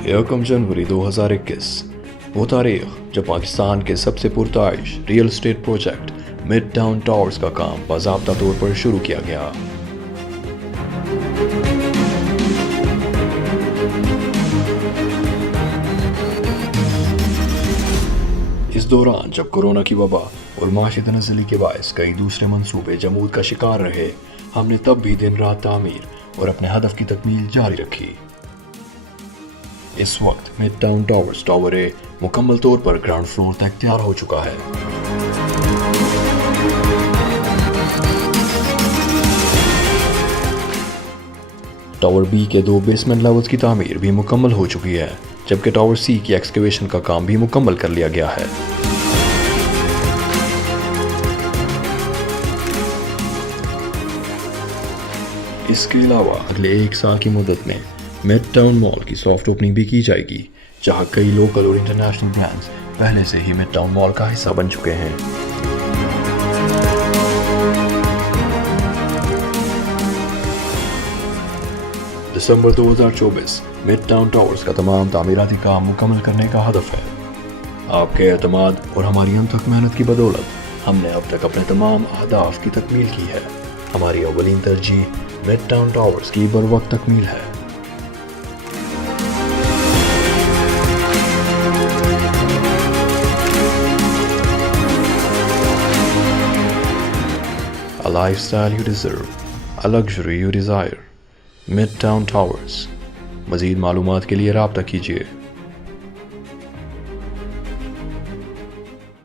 1 जनवरी 2021 वो तारीख जब पाकिस्तान के सबसे पुरताइश real estate project mid town towers का काम बाज़ाब्ता तौर पर शुरू किया गया। इस दौरान जब कोरोना की वबा और माशी तनज़्ज़ुली के बायस कई दूसरे मंसूबे जमूद का शिकार रहे, हमने तब भी दिन रात तामीर और अपने हदफ की तकमील जारी रखी। इस वक्त mid town towers tower A मुकम्मल तौर पर ग्राउंड फ्लोर तक तैयार हो चुका है। टावर बी के 2 बेसमेंट लेवल्स की तामीर भी मुकम्मल हो चुकी है, जबकि टावर सी की एक्सकेवेशन का काम भी मुकम्मल कर लिया गया है। इसके अलावा अगले 1 साल की मुद्दत में मिड टाउन मॉल की सॉफ्ट ओपनिंग भी की जाएगी, जहां कई लोकल और इंटरनेशनल ब्रांड्स पहले से ही मिड टाउन मॉल का हिस्सा बन चुके हैं। दिसंबर 2024 मिड टाउन टावर्स का तमाम तामीराती काम मुकम्मल करने का हदफ है। आपके एतमाद और हमारी अनथक मेहनत की बदौलत हमने अब तक अपने तमाम अहदाफ की तकमील की है। हमारी अव्वलीन तरजीह मिड टाउन टावर्स की बरवक्त तकमील है। A lifestyle you deserve, a luxury you desire. Midtown Towers. मज़ीद मालूमात के लिए राब्ता कीजिए